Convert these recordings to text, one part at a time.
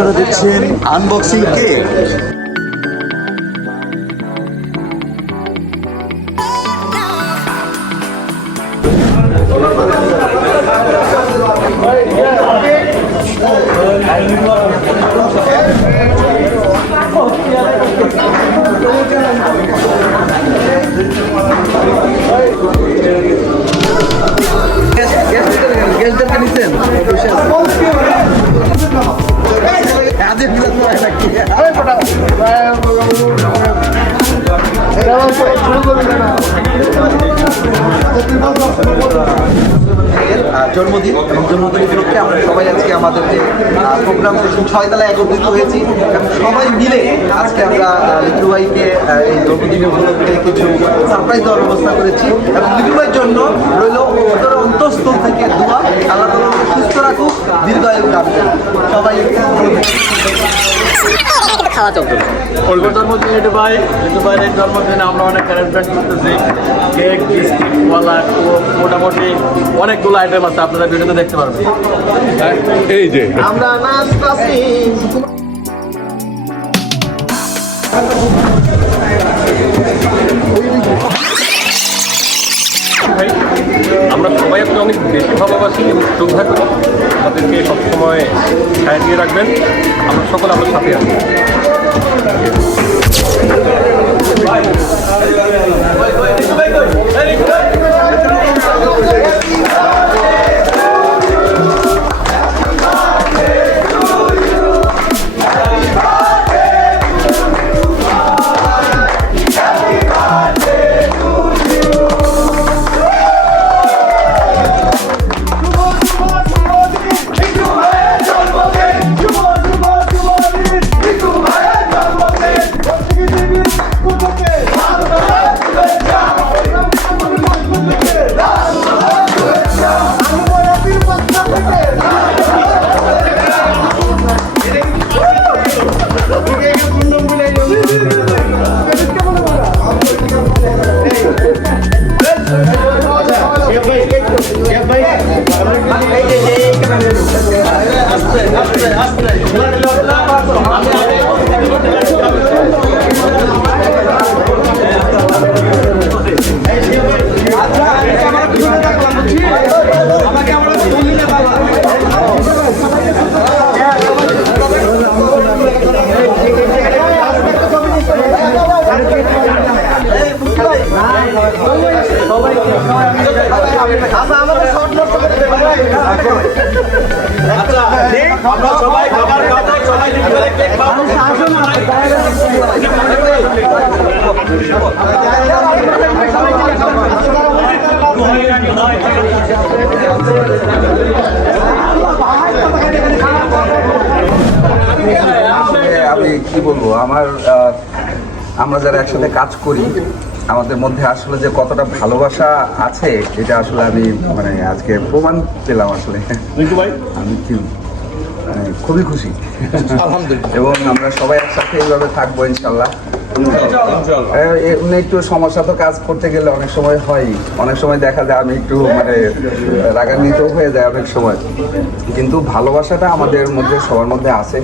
আপনারা দেখছেন unboxing cake. জন্মদিন এবং জন্মদিন উপলক্ষে আমরা সবাই আজকে আমাদের যে প্রোগ্রাম সেশন 6 তলায় একত্রিত হয়েছি এবং সবাই মিলে আজকে আমরা লিটু ভাইকে এই জন্মদিন উপলক্ষে কিছু সারপ্রাইজ দেওয়ার ব্যবস্থা করেছি এবং লিটু ভাইয়ের জন্য রইল ওদের অন্তঃস্থল থেকে দোয়া, আল্লাহ তাআলা সুস্থ রাখুক, দীর্ঘায়ু কামনা সবাই খাওয়া চলবে। জন্মদিন লিটু ভাইয়ের এই জন্মদিনে আমরা অনেক অ্যারেঞ্জমেন্ট করতেছি, কেক, বিস্কিট, কলা, মোটামুটি অনেকগুলো আইটেম আছে, আপনারা ভিডিওতে দেখতে পারবেন। এই যে আমরা নাচতাছি। আমরা সবাই আপনাকে অনেক বেশি ভালোবাসি এবং শ্রদ্ধা করি, তাদেরকে সবসময় ছায়া দিয়ে রাখবেন। আমরা সকলে আমার সাথে আছি। সবাই খাবার খাবো, সবাই কেক খাবো। আমি কি বলবো, আমরা যারা একসাথে কাজ করি আমাদের মধ্যে আসলে যে কতটা ভালোবাসা আছে এটা আসলে আমি আজকে প্রমাণ পেলাম। আসলে আমি কি খুবই খুশি এবং আমরা সবাই একসাথে এইভাবে থাকবো ইনশাল্লাহ। একটু সমস্যা তো কাজ করতে গেলে অনেক সময় হয়, অনেক সময় দেখা যায় আমি একটু রাগান্বিত হয়ে যায় অনেক সময়, কিন্তু ভালোবাসাটা আমাদের মধ্যে সবার মধ্যে আছে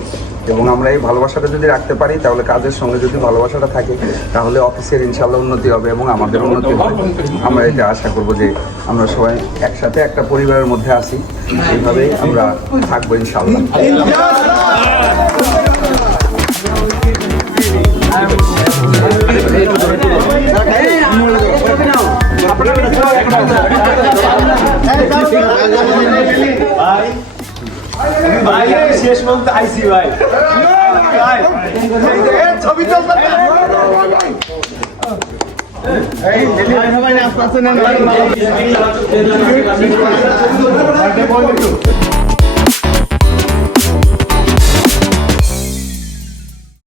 এবং আমরা এই ভালোবাসাটা যদি রাখতে পারি তাহলে কাজের সঙ্গে যদি ভালোবাসাটা থাকে তাহলে অফিসের ইনশাল্লাহ উন্নতি হবে এবং আমাদের উন্নতি হবে। আমরা এটা আশা করব যে আমরা সবাই একসাথে একটা পরিবারের মধ্যে আছি, এইভাবেই আমরা থাকবো ইনশাল্লাহ। ভাই শেষ পর্যন্ত আইসি ভাই, ছবি চলতে